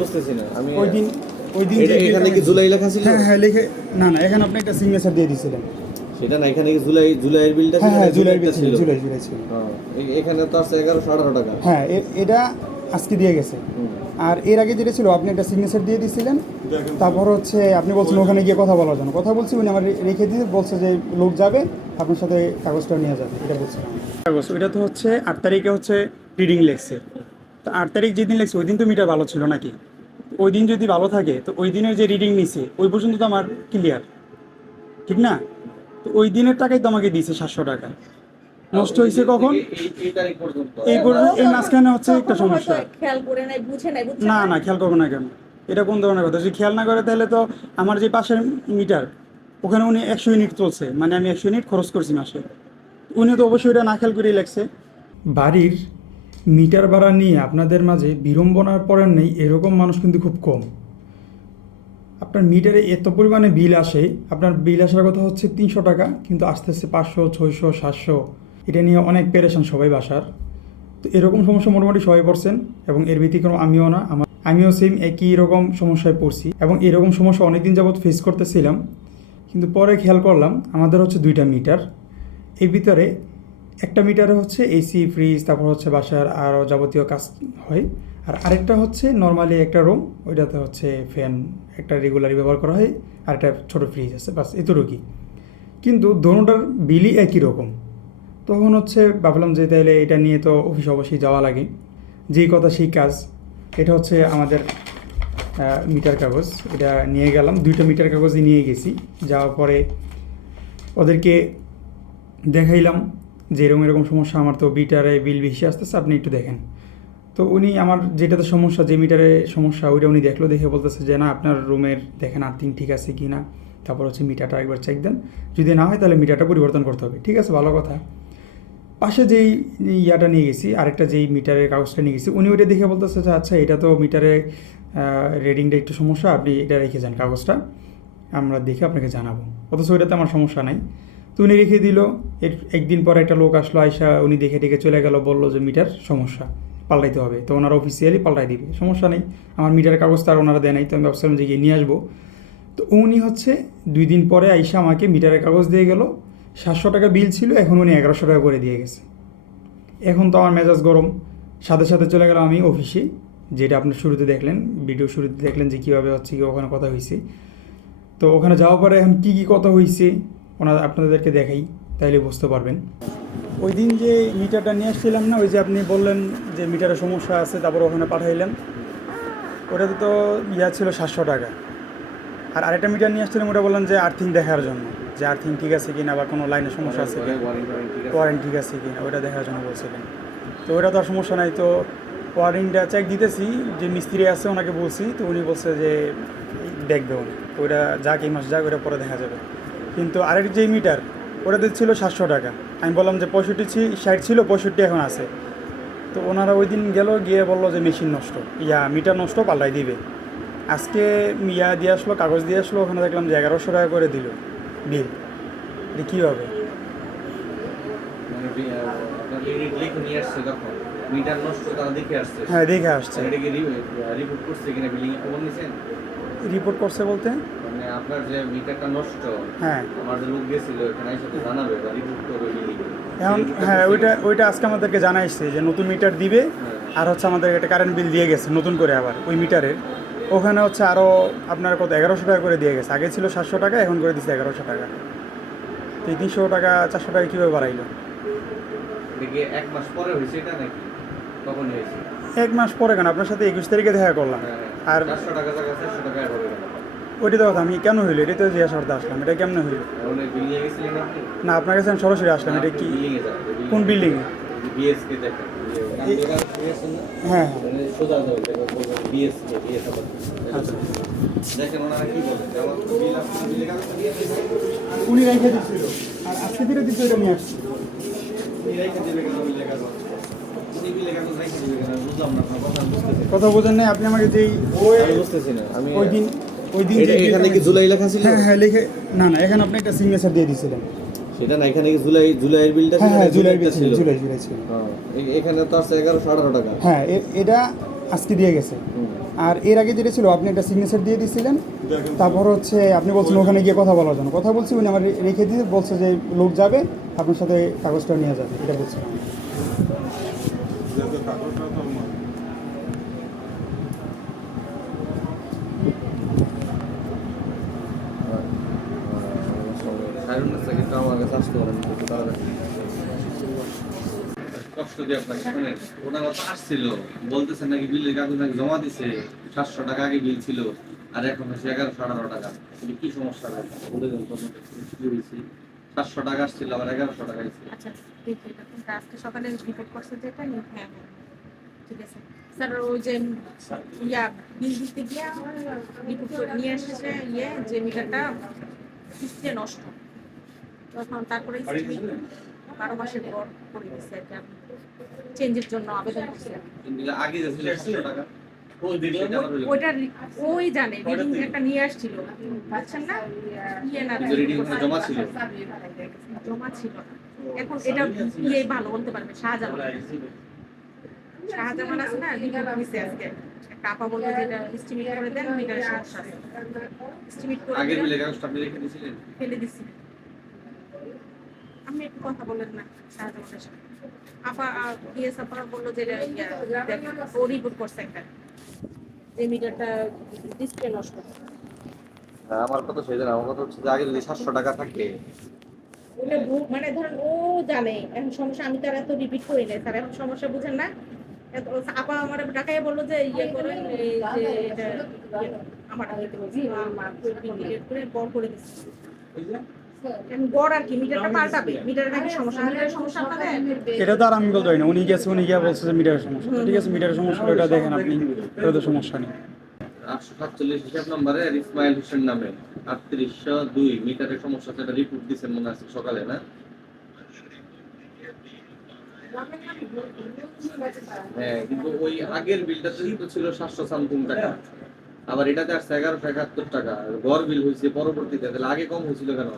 বুঝতেছি না আমি ওই দিন এখানে কি জুলাই লেখা ছিল? হ্যাঁ হ্যাঁ লিখে না এখানে আপনি একটা সিগনেচার দিয়ে দিয়েছিলেন। সেটা না, এখানে কি জুলাইয়ের বিলটা ছিল? হ্যাঁ জুলাই জুলাইটা ছিল, জুলাই ছিল। হ্যাঁ, এখানে তো আছে 1118 টাকা। হ্যাঁ এটা আজকে দিয়ে গেছে। আর এর আগে যেটা ছিল আপনি একটা সিগনেচার দিয়ে দিয়েছিলেন, তারপর হচ্ছে আপনি বলছেন ওখানে গিয়ে কথা বলার জন্য। কথা বলছি উনি আমার রেখে দিয়ে বলছে যে লোক যাবে আপনার সাথে কাগজটা নিয়ে যাবে, এটা বলছে কাগজ। ওইটা তো হচ্ছে 8 তারিখে হচ্ছে রিডিং লেখছে। তো 8 তারিখ যেদিন লেখছে ওই দিন তো মিটার ভালো ছিল নাকি? ওই দিন যদি ভালো থাকে তো ওই দিনের যে রিডিং নিছে ওই পর্যন্ত তো আমার ক্লিয়ার, ঠিক না? তো ওই দিনের টাকাই তো আমাকে দিয়েছে 700 টাকা। নষ্ট হয়েছে কখন? এই তারিখ পর্যন্ত। এই পর্যন্ত এই মাঝখানে হচ্ছে একটা সমস্যা। খেয়াল করে নাই, বুঝে নাই, বুঝছে না খেয়াল করবো না কেন? এটা কোন ধরনের কথা? যদি খেয়াল না করে তাহলে তো আমার যে পাশের মিটার ওখানে উনি 100 ইউনিট চলছে, মানে আমি 100 ইউনিট খরচ করছি মাসে, উনি তো অবশ্যই এটা না খেয়াল করেই লাগছে। বাড়ির মিটার ভাড়া নিয়ে আপনাদের মাঝে বিড়ম্বনার পড়েন নেই এরকম মানুষ কিন্তু খুব কম। আপনার মিটারে এত পরিমাণে বিল আসে, আপনার বিল আসার কথা হচ্ছে 300 টাকা, কিন্তু আসতে আসতে 500, 600, 700। এটা নিয়ে অনেক পেরেশান সবাই বাসার। তো এরকম সমস্যা মোটামুটি সবাই পড়ছেন, এবং এর ব্যতিক্রম আমিও না। আমিও সেম একই রকম সমস্যায় পড়ছি, এবং এরকম সমস্যা অনেকদিন যাবৎ ফেস করতেছিলাম। কিন্তু পরে খেয়াল করলাম আমাদের হচ্ছে 2টা মিটার। এর ভিতরে একটা মিটারে হচ্ছে এসি, ফ্রিজ, তারপর হচ্ছে বাসার আরও যাবতীয় কাজ হয়। আর আরেকটা হচ্ছে নর্মালি একটা রুম, ওইটাতে হচ্ছে ফ্যান একটা রেগুলারই ব্যবহার করা হয়, আর একটা ছোটো ফ্রিজ আছে, বাস এতটুকুই। কিন্তু দোনোটার বিলই একই রকম। তখন হচ্ছে ভাবলাম যে তাইলে এটা নিয়ে তো অফিস অবশ্যই যাওয়া লাগে, যেই কথা সেই কাজ। এটা হচ্ছে আমাদের মিটার কাগজ, এটা নিয়ে গেলাম। 2টা মিটার কাগজই নিয়ে গেছি। যাওয়ার পরে ওদেরকে দেখাইলাম যে এরকম এরকম সমস্যা, আমার তো মিটারে বিল বেশি আসতেছে, আপনি একটু দেখেন। তো উনি আমার যেটাতে সমস্যা, যে মিটারে সমস্যা, ওইটা উনি দেখলো, দেখে বলতেছে যে না আপনার রুমের দেখেন আর্থিং ঠিক আছে কি না, তারপর হচ্ছে মিটারটা একবার চেক দেন, যদি না হয় তাহলে মিটারটা পরিবর্তন করতে হবে। ঠিক আছে, ভালো কথা। পাশে যেই ইয়াটা নিয়ে গেছি, আরেকটা যেই মিটারের কাগজটা নিয়ে গেছি, উনি ওইটা দেখে বলতেছে যে আচ্ছা এটা তো মিটারে রিডিংটা একটু সমস্যা, আপনি এটা রেখে যান কাগজটা, আমরা দেখে আপনাকে জানাবো। অথচ ওইটাতে আমার সমস্যা নাই। তো উনি রেখে দিল। একদিন পর একটা লোক আসলো, আয়সা উনি দেখে দেখে চলে গেল, বললো যে মিটার সমস্যা, পাল্টাইতে হবে। তো ওনারা অফিসিয়ালি পাল্টাই দিবে, সমস্যা নেই। আমার মিটারের কাগজ তার ওনারা দেয় নাই, তো আমি ভাবছিলাম যে গিয়ে নিয়ে আসবো। তো উনি হচ্ছে 2 দিন পরে আইসা আমাকে মিটারের কাগজ দিয়ে গেল। 700 টাকা বিল ছিল, এখন উনি 1100 টাকা করে দিয়ে গেছে। এখন তো আমার মেজাজ গরম, সাথে সাথে চলে গেলাম আমি অফিসে, যেটা আপনার শুরুতে দেখলেন, ভিডিও শুরুতে দেখলেন যে কীভাবে হচ্ছে কি ওখানে কথা হয়েছে। তো ওখানে যাওয়ার পরে এখন কী কথা হয়েছে আপনাদেরকে দেখাই, তাইলে বুঝতে পারবেন। ওই দিন যে মিটারটা নিয়ে আসছিলাম না, ওই যে আপনি বললেন যে মিটারের সমস্যা আছে, তারপর ওখানে পাঠাইলেন, ওটাতে তো ইয়া ছিল 700 টাকা। আর আরেকটা মিটার নিয়ে আসছিলাম, ওটা বললেন যে আর্থিং দেখার জন্য, যে আর্থিং ঠিক আছে কি না, বা কোনো লাইনের সমস্যা আছে কি, ওয়ারেন্টি ঠিক আছে কি না, ওইটা দেখার জন্য বলছিলেন। তো ওইটা তো আর সমস্যা নাই। তো ওয়ারেন্টিটা চেক দিতেছি, যে মিস্ত্রি আছে ওনাকে বলছি, তো উনি বলছে যে দেখবে উনি, ওইটা যাক এই মাস যাক, ওইটা পরে দেখা যাবে। কিন্তু আরেক যে মিটার, ওটাতে ছিল 700 টাকা। আমি বললাম যে 65 ছিল, 65 এখন আছে। তো ওনারা ওই দিন গেল, গিয়ে বললো যে মেশিন নষ্ট, মিটার নষ্ট, পাল্টাই দিবে। আজকে দিয়ে আসলো, কাগজ দিয়ে আসলো, ওখানে দেখলাম যে 1100 টাকা করে দিল বিল। এটা কীভাবে? হ্যাঁ দেখে আসছে। রিপোর্ট করছে বলতে মানে আপনার যে মিটারটা নষ্ট, হ্যাঁ আমার যে লোক গেছিল এখানে এসে তো জানাবে বা রিপোর্ট করবে বিলিং। এখন হ্যাঁ ওইটা আজকে আমাদেরকে জানাইছে যে নতুন মিটার দিবে। আর হচ্ছে আমাদের একটা কারেন্ট বিল দিয়ে গেছে নতুন করে, আবার ওই মিটারের ওখানে হচ্ছে আরও আপনার কত 1100 টাকা করে দিয়ে গেছে। আগে ছিল 700 টাকা, এখন করে দিচ্ছে 1100 টাকা। তো এই 300 টাকা 400 টাকা কীভাবে বাড়াইলো? দেখি 1 মাস পরে হয়েছে এটা নাকি কখন হয়েছে? 1 মাস পরে কেন? আপনার সাথে 21 তারিখে দেখা করলাম। আর 400 টাকা জায়গায় 400 টাকা অ্যাড হবে। ওইটা তো কথা, আমি কেন হইলো এটা তো জিজ্ঞাসা করতে আসলাম, এটা কেমনে হইলো? মানে বিল নিয়ে গেছিলেন আপনি? না আপনার কাছে আমি সরাসরি আসলাম। এটা কি বিল্ডিংয়ে যায়? কোন বিল্ডিংয়ে? বিএসকে দেখেন। হ্যাঁ মানে সোজা যাবে, দেখবেন বিএসকে, বিএস আবার। আচ্ছা দেখেন ওনারা কি বলে, যেমন বিল আসছে, বিলে কাগজ দিয়ে দিয়েছে, উনি রেখে দিচ্ছিল, আর আজকে দিলে দিচ্ছে, এটা নিয়ে আসছি। উনি রেখে দেবে কেন বিলে কাগজ? উনি বিলে কাগজ রেখে দেবে কেন? বুঝলাম না, আপনার কথা বুঝতেছি না। কথা বোঝেন নাই আপনি আমাকে যেই আমি বুঝতেছি না। আমি ওই দিন এখানে কি জুলাই লেখা ছিল? হ্যাঁ লিখে না এখানে আপনি একটা সিগনেচার দিয়ে দিয়েছিলেন। সেটা না, এখানে কি জুলাইয়ের বিলটা ছিল? হ্যাঁ জুলাই ছিল। ছিল। এখানে তো আছে 1118 টাকা। হ্যাঁ এটা আজকে দিয়ে গেছে। আর এর আগে যেটা ছিল আপনি একটা সিগনেচার দিয়ে দিয়েছিলেন, তারপর হচ্ছে আপনি বলছেন ওখানে গিয়ে কথা বলার জন্য। কথা বলছি, উনি আমার রেখে দিয়ে বলছে যে লোক যাবে আপনার সাথে কাগজটা নিয়ে যাবে, এটা বলছে। কিন্তু আমার কাছে আসতে পারেন কষ্ট দিয়ে আপনাকে শুনেন, ওনারা তো আসছিল বলতেছেন নাকি বিলের কাগজ নাকি জমা দিছে, 700 টাকা আগে বিল ছিল আর এখন হচ্ছে 1118 টাকা। কিন্তু কি সমস্যা বলে দেন তো, কি হয়েছে? 700 টাকা আসছিল আবার 1100 টাকা হয়েছে। আচ্ছা দেখি এটা কোনটা আজকে সকালে রিপোর্ট করছে যেটা হ্যাঁ ঠিক আছে স্যার। ওই যে বিল দিতে গিয়ে রিপোর্ট করে নিয়ে এসেছে যে মিটারটা ডিসপ্লে নষ্ট, তখন তারপরে 12 মাসের পর করে দিচ্ছে আর কি, আমি চেঞ্জের জন্য আবেদন করছি। কিন্তু আগে যে ছিল 700 টাকা ওইটা ওই জানে রিডিং একটা নিয়ে আসছিল, বুঝছেন না? না রিডিং জমা ছিল, জমা ছিল না। এখন এটা ভালো বলতে পারবে। শাহজামান আছে না, রিপোর্ট দিছে আজকে। কাপা বলতে যেটা এস্টিমেট করে দেন মিটারের সমস্যা আছে, এস্টিমেট করে আগে বিলের কাগজটা আপনি রেখে দিয়েছিলেন? ফেলে দিছি। আপনি একটু কথা বলেন না শাহজামানের সাথে। আপা ডিএস আপা বললো যে ও রিপোর্ট করছে একটা, যে মিটারটা ডিসপ্লে নষ্ট। আমার কথা সেই আমার কথা হচ্ছে যে আগে যদি 700 টাকা থাকে, ওটা মানে ধরেন ও জানে এখন সমস্যা, আমি তার এত রিপিট করি না স্যার, এখন সমস্যা বুঝেন না। আপা আমার ঢাকায় বললো যে করেন যে এটা আমার বড় করে দিচ্ছি বড় আর কি, মিটারটা পাল্টাবে, মিটারের নাকি সমস্যা, মিটারের সমস্যা আপনাদের। এটা তো আর আমি বলতে পারি না, উনি গেছে, উনি গিয়ে বলছে যে মিটারের সমস্যা। ঠিক আছে, মিটারের সমস্যা ওটা দেখেন আপনি, এটা তো সমস্যা নেই। 847 হিসাব নম্বরে ইসমাইল হোসেন নামে 3802 মিটারের সমস্যা, সেটা রিপোর্ট দিয়েছেন মনে আছে সকালে না? হ্যাঁ, কিন্তু ওই আগের বিলটা ছিল 700 সামথিং টাকা, আবার এটাতে আসছে 1171 টাকা। গড় বিল হয়েছে পরবর্তীতে, তাহলে আগে কম হয়েছিল কেন?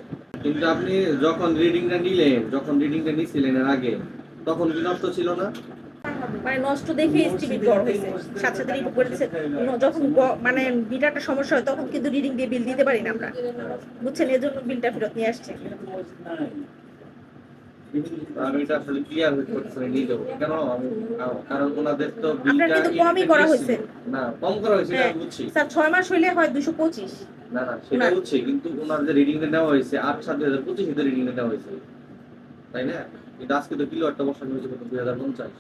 কিন্তু আপনি যখন রিডিংটা নিছিলেন এর আগে, তখন কি নষ্ট ছিল না? মানে নষ্ট দেখে এস্টিমেট করা হয়েছে, সাথে সাথে রিপোর্ট করে দিচ্ছে। যখন মানে মিটারটা সমস্যা হয় তখন কিন্তু রিডিং দিয়ে বিল দিতে পারি না আমরা, বুঝছেন? এর জন্য বিলটা ফেরত নিয়ে আসছে। আমি এটা আসলে ক্লিয়ার করতে নিয়ে যাবো কেন, কারণ ওনাদের তো আপনার কিন্তু কমই করা হয়েছে না, কম করা হয়েছে আমি বুঝছি স্যার। 6 মাস হইলে হয় 225। না না সেটা বুঝছি, কিন্তু ওনার যে রিডিংটা নেওয়া হয়েছে 8/7/2025 এর রিডিংটা নেওয়া হয়েছে, তাই না? কিন্তু আজকে তো কিলো একটা বসানো হয়েছে কত, 2050,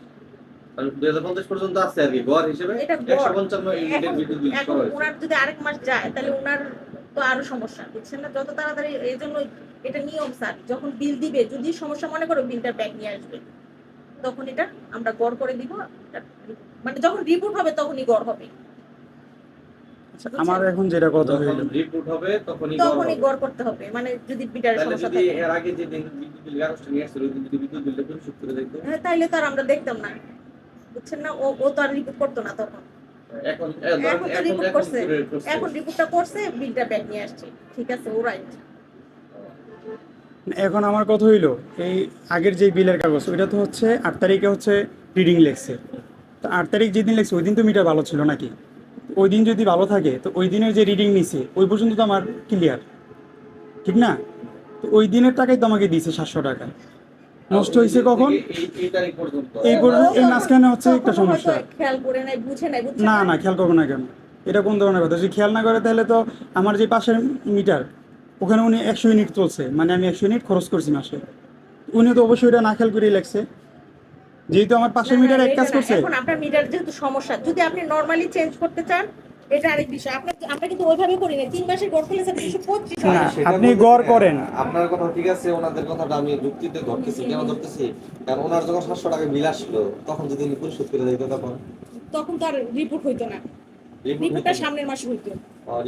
আর 2050 পর্যন্ত আছে আর কি গড় হিসেবে 155 ইউনিটের বিদ্যুৎ বিল করা হয়েছে। ওনার যদি আরেক মাস যায় তাহলে ওনার তো আরো সমস্যা, বুঝছেন না? যত তাড়াতাড়ি, এই জন্য এটা নিয়ম স্যার, যখন বিল দিবে যদি সমস্যা মনে করো বিলটা ব্যাক নিয়ে আসবে, তখন এটা আমরা গড় করে দিব। মানে যখন রিপোর্ট হবে তখনই গড় হবে। আমার এখন যেটা কথা হইলো, রিপোর্ট হবে তখনই গড় করতে হবে, মানে যদি বিটার সমস্যা যদি থাকে। এর আগে যে বিদ্যুৎ বিল কাগজটা নিয়ে আসছিল, যদি বিদ্যুৎ বিলটা পরিশোধ করে দিত, হ্যাঁ, তাইলে তো আর আমরা দেখতাম না, বুঝছেন না? ও তো আর রিপোর্ট করতো না তখন। এখন তো রিপোর্ট করছে, এখন রিপোর্টটা করছে, বিলটা ব্যাক নিয়ে আসছে, ঠিক আছে, ও রাইট। এখন আমার কথা হইলো, এই আগের যে বিলের কাগজ ওইটা তো হচ্ছে 8 তারিখে হচ্ছে রিডিং লেখছে। তো 8 তারিখ যেদিন লেখছে ওই দিন তো মিটার ভালো ছিল নাকি? ওই দিন যদি ভালো থাকে তো ওই দিনের যে রিডিং নিছে ওই পর্যন্ত তো আমার ক্লিয়ার, ঠিক না? তো ওই দিনের টাকাই তো আমাকে দিয়েছে 700 টাকা। নষ্ট হয়েছে কখন? এই তারিখ পর্যন্ত, এই মাঝখানে হচ্ছে একটা সমস্যা। খেয়াল করে নাই, বুঝে নাই, বুঝছেন না না, খেয়াল করবো না কেন? এটা কোন ধরনের কথা? যদি খেয়াল না করে তাহলে তো আমার যে পাশের মিটার ওখানে উনি 100 ইউনিট চলছে, মানে আমি 100 ইউনিট খরচ করছি মাসে, উনি তো অবশ্যই এটা না খেয়াল করেই লাগছে, যেহেতু আমার পাশের মিটার এক কাজ করছে। এখন আপনার মিটার যেহেতু সমস্যা, যদি আপনি নরমালি চেঞ্জ করতে চান এটা আরেক বিষয়। আমরা কিন্তু ওইভাবে করি না, 3 মাসের গড় করলে 225 হয়। না, আপনি গড় করেন। আপনার কথা ঠিক আছে, ওনাদের কথাটা আমি যুক্তিতে ধরতেছি। কেন ধরতেছি? কারণ ওনার যখন 700 টাকা বিল আসলো তখন যদি উনি পরিশোধ করে দিত, তখন তো আর রিপোর্ট হইতো না, রিপোর্টটা সামনের মাসে হইতো।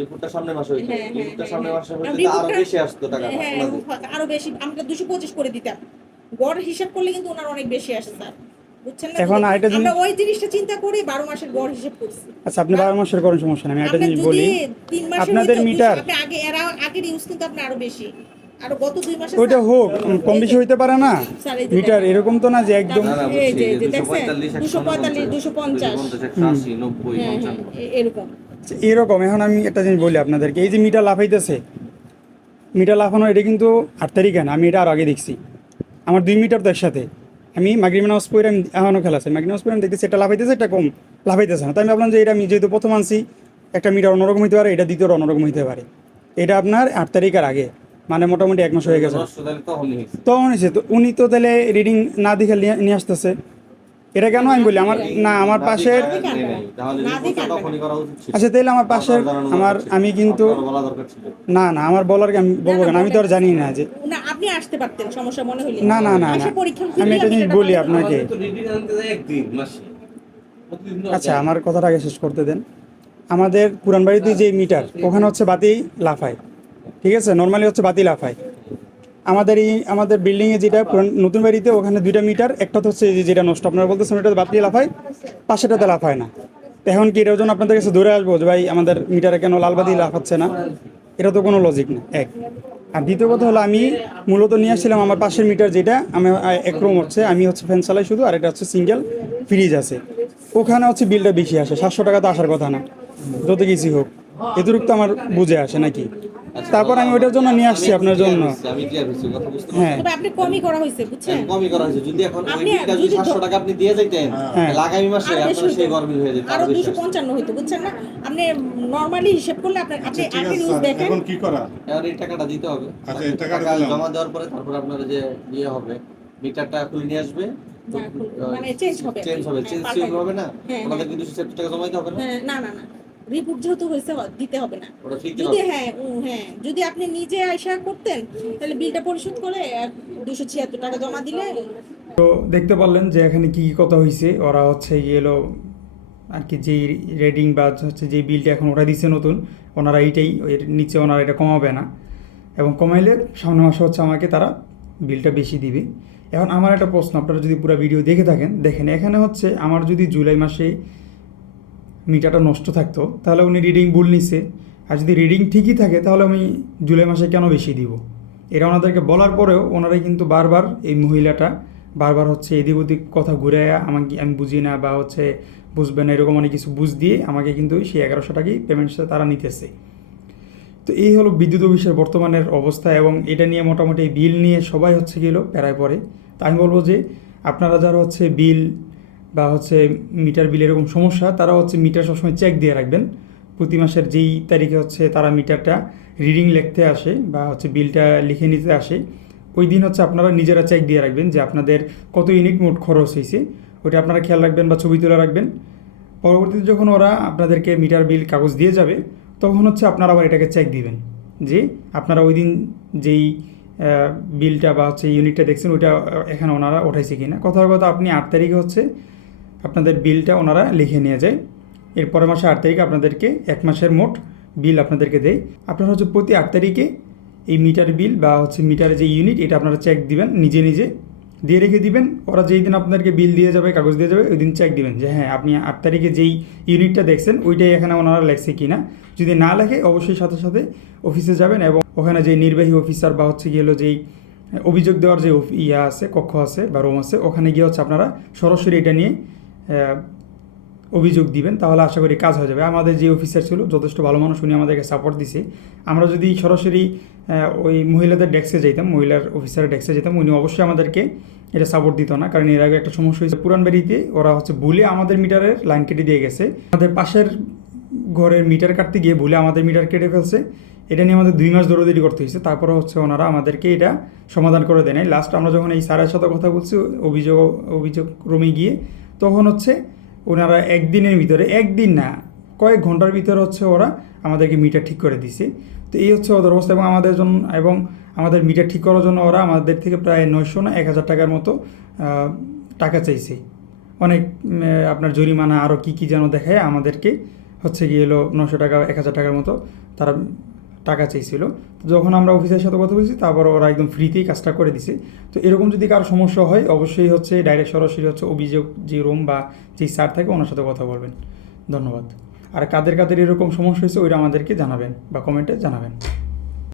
রিপোর্টটা সামনের মাসে হইতো, রিপোর্টটা সামনের মাসে হইতো, আরো বেশি আসতো টাকা। হ্যাঁ, আরো বেশি, আমরা 225 করে দিতাম। গড় হিসাব করলে কিন্তু ওনার অনেক বেশি আসে স্যার, বুঝছেন না? এখন আরেকটা জিনিস, আমরা ওই জিনিসটা চিন্তা করি 12 মাসের গড় হিসাব করছি। আচ্ছা আপনি 12 মাসের করেন, সমস্যা নেই। আমি একটা জিনিস বলি, 3 মাসের আপনাদের মিটার আপনি আগের ইউজ কিন্তু আপনি আরো বেশি, আরো গত 2 মাসে ওইটা হোক, কম বেশি হইতে পারে না স্যার, এই যে মিটার, দেখেন। এরকম তো না যে একদম। না, না, এই বুঝছি, যে যে দেখছেন 245, 245, 250, 180, 90, হ্যাঁ 55 এরকম। এরকম। এখন আমি একটা জিনিস বলি আপনাদেরকে, এই যে মিটার লাফাইতেছে, মিটার লাফানো এটা কিন্তু 8 তারিখে না, আমি এটা আর আগে দেখছি। আমার 2 মিটার তো একসাথে, আমি মাগরিব নামাজ পড়ে আমি এখনও খেলা আছে, মাগরিব নামাজ পড়ে আমি দেখতেছি এটা লাফাইতেছে, এটা কম লাফাইতেছে না। তাই আমি ভাবলাম যে এটা আমি যেহেতু প্রথম আনছি, একটা মিটার অন্যরকম হইতে পারে, এটা দ্বিতীয় অন্যরকম হইতে পারে। এটা আপনার 8 তারিখের আগে, মানে মোটামুটি 1 মাস হয়ে গেছে। নষ্ট তাহলে তখনই হয়েছে। তখন হয়েছে তো, উনি তো তাহলে রিডিং না দেখে নিয়ে আসতেছে, এটা কেন আমি বলি আমার না, আমার পাশের, আচ্ছা তাহলে আমার পাশের আমি কিন্তু না না আমার বলার কি আমি বলবো কেন, আমি তো আর জানি না যে না আপনি আসতে পারতেন, সমস্যা মনে হইলে। না না না এসে না, পরীক্ষা আমি এটা জিনিস বলি আপনাকে। আচ্ছা, আচ্ছা আমার কথাটা আগে শেষ করতে দেন। আমাদের পুরান বাড়িতে যে মিটার, ওখানে হচ্ছে বাতি লাফায়, ঠিক আছে, নর্মালি হচ্ছে বাতি লাফায়। আমাদের বিল্ডিংয়ে যেটা নতুন বাড়িতে, ওখানে 2টা মিটার, একটা তো হচ্ছে যেটা নষ্ট, আপনারা বলতেছেন ওটা বাতি লাফায়, পাশেটাতে লাফায় না। তো এখন কি এটার জন্য আপনাদের কাছে ধরে আসবো যে ভাই আমাদের মিটারে কেন লাল বাতি লাফাচ্ছে না? এটা তো কোনো লজিক না, এক। আর দ্বিতীয় কথা হলো, আমি মূলত নিয়ে আসছিলাম আমার পাশের মিটার, যেটা আমি এক রুম হচ্ছে, আমি হচ্ছে ফ্যান চালাই শুধু, আর এটা হচ্ছে সিঙ্গেল ফ্রিজ আছে, ওখানে হচ্ছে বিলটা বেশি আসে, 700 টাকা তো আসার কথা না, যত কিছু হোক এতটুকু তো আমার বুঝে আসে নাকি। তারপর আমি ওইটার জন্য নিয়ে আসছি আপনার জন্য। আমি ক্লিয়ার হইছি, কথা বুঝতে হ্যাঁ তবে আপনি কমই করা হয়েছে, বুঝছেন? কমই করা হয়েছে। যদি এখন ওই আপনি বিলটা যদি যদি 700 টাকা আপনি দিয়ে যাইতেন, হ্যাঁ। তাহলে আগামী মাসে আরো আপনার বেশি সেই হতো। গরমিল হয়ে যেত, আরো আরো বেশি আসতো। 255 হইতো, বুঝছেন না? আপনি নরমালি হিসাব করলে আপনি আচ্ছা, ঠিক আপনি আছে নিউজ স্যার, দেখেন। এখন কি করা? এবার এই টাকাটা দিতে হবে। আচ্ছা, এই টাকাটা টাকা দিলাম। জমা দেওয়ার পরে তারপর আপনার যে ইয়ে হবে, মিটারটা খুলে নিয়ে আসবে, মানে চেঞ্জ হবে, চেঞ্জ হবে, হ্যাঁ, চেঞ্জ পাল্টাই হবে না, হ্যাঁ, ওনাদেরকে 270 টাকা জমা দিতে হবে না, হ্যাঁ, না না না, রিপোর্ট যেহেতু হয়েছে দিতে হবে না। ওটা ঠিক যদি হবে। হ্যাঁ যদি আপনি নিজে আইসা করতেন, তাহলে বিলটা পরিশোধ করে 276 টাকা জমা দিলে। তো দেখতে পারলেন যে এখানে কি কি কথা হয়েছে। ওরা হচ্ছে গেলো আর কি, যেই রেটিং বা হচ্ছে যে বিলটা এখন ওরা দিচ্ছে নতুন, ওনারা এইটাই, এর নিচে ওনারা এটা কমাবে না, এবং কমাইলে সামনের মাসে হচ্ছে আমাকে তারা বিলটা বেশি দিবে। এখন আমার একটা প্রশ্ন, আপনারা যদি পুরো ভিডিও দেখে থাকেন, দেখেন এখানে হচ্ছে আমার যদি জুলাই মাসে মিটারটা নষ্ট থাকতো, তাহলে উনি রিডিং ভুল নিছে, আর যদি রিডিং ঠিকই থাকে তাহলে আমি জুলাই মাসে কেন বেশি দিব? এরা ওনাদেরকে বলার পরেও ওনারাই কিন্তু বারবার, এই মহিলাটা বারবার হচ্ছে এদিক ওদিক কথা ঘুরে আমাকে, আমি বুঝি না বা হচ্ছে বুঝবে না, এরকম অনেক কিছু বুঝ দিয়ে আমাকে কিন্তু সেই 1100 টাকাই পেমেন্টটা তারা নিতেছে। তো এই হলো বিদ্যুৎ অফিসের বর্তমানের অবস্থা, এবং এটা নিয়ে মোটামুটি বিল নিয়ে সবাই হচ্ছে গেলো প্যারায় পড়ে। তা আমি বলবো যে আপনারা যারা হচ্ছে বিল বা হচ্ছে মিটার বিল এরকম সমস্যা, তারা হচ্ছে মিটার সবসময় চেক দিয়ে রাখবেন। প্রতি মাসের যেই তারিখে হচ্ছে তারা মিটারটা রিডিং লিখতে আসে বা হচ্ছে বিলটা লিখে নিতে আসে, ওই দিন হচ্ছে আপনারা নিজেরা চেক দিয়ে রাখবেন যে আপনাদের কত ইউনিট মোট খরচ হয়েছে, ওইটা আপনারা খেয়াল রাখবেন বা ছবি তুলে রাখবেন। পরবর্তীতে যখন ওরা আপনাদেরকে মিটার বিল কাগজ দিয়ে যাবে, তখন হচ্ছে আপনারা আবার এটাকে চেক দিবেন যে আপনারা ওই দিন যেই বিলটা বা হচ্ছে ইউনিটটা দেখছেন ওইটা এখানে ওনারা উঠাইছে কিনা। কথার কথা, আপনি 8 তারিখে হচ্ছে আপনাদের বিলটা ওনারা লিখে নিয়ে যায়, এরপরের মাসে 8 তারিখে আপনাদেরকে 1 মাসের মোট বিল আপনাদেরকে দেয়। আপনারা হচ্ছে প্রতি 8 তারিখে এই মিটার বিল বা হচ্ছে মিটারের যে ইউনিট, এটা আপনারা চেক দিবেন, নিজে নিজে দিয়ে রেখে দিবেন। ওরা যেই দিন আপনাদেরকে বিল দিয়ে যাবে, কাগজ দিয়ে যাবে, ওই দিন চেক দিবেন যে হ্যাঁ আপনি 8 তারিখে যেই ইউনিটটা দেখছেন ওইটাই এখানে ওনারা লেখছে কি না। যদি না লেখে অবশ্যই সাথে সাথে অফিসে যাবেন, এবং ওখানে যে নির্বাহী অফিসার বা হচ্ছে গেলো যেই অভিযোগ দেওয়ার যে ইয়া আছে, কক্ষ আছে বা রুম আছে, ওখানে গিয়ে হচ্ছে আপনারা সরাসরি এটা নিয়ে অভিযোগ দিবেন, তাহলে আশা করি কাজ হয়ে যাবে। আমাদের যে অফিসার ছিল যথেষ্ট ভালো মানুষ, উনি আমাদেরকে সাপোর্ট দিছে। আমরা যদি সরাসরি ওই মহিলাদের ডেস্কে যেতাম, মহিলার অফিসারের ডেস্কে যেতাম, উনি অবশ্যই আমাদেরকে এটা সাপোর্ট দিত না, কারণ এর আগে একটা সমস্যা হয়েছে পুরান বাড়িতে, ওরা হচ্ছে ভুলে আমাদের মিটারের লাইন কেটে দিয়ে গেছে। আমাদের পাশের ঘরের মিটার কাটতে গিয়ে ভুলে আমাদের মিটার কেটে ফেলছে। এটা নিয়ে আমাদের 2 মাস দৌড়াদৌড়ি করতে হয়েছে, তারপরে হচ্ছে ওনারা আমাদেরকে এটা সমাধান করে দেয় নাই। লাস্ট আমরা যখন এই স্যারের সাথে কথা বলছি অভিযোগ রুমে গিয়ে, তখন হচ্ছে ওনারা একদিনের ভিতরে, একদিন না কয়েক ঘন্টার ভিতরে হচ্ছে ওরা আমাদেরকে মিটার ঠিক করে দিছে। তো এই হচ্ছে ওদের অবস্থা, এবং আমাদের জন্য, এবং আমাদের মিটার ঠিক করার জন্য ওরা আমাদের থেকে প্রায় 900 না 1000 টাকার মতো টাকা চাইছে। অনেক আপনার জরিমানা আরও কী যেন দেখায় আমাদেরকে হচ্ছে গিয়ে এলো 900 টাকা 1000 টাকার মতো তারা টাকা চাইছিল। যখন আমরা অফিসের সাথে কথা বলছি, তারপর ওরা একদম ফ্রিতেই কাজটা করে দিছে। তো এরকম যদি কারো সমস্যা হয়, অবশ্যই হচ্ছে ডাইরেক্ট সরাসরি হচ্ছে অভিযোগ যে রুম বা যেই স্যার থাকে ওনার সাথে কথা বলবেন। ধন্যবাদ। আর কাদের কাদের এরকম সমস্যা হয়েছে ওইটা আমাদেরকে জানাবেন বা কমেন্টে জানাবেন।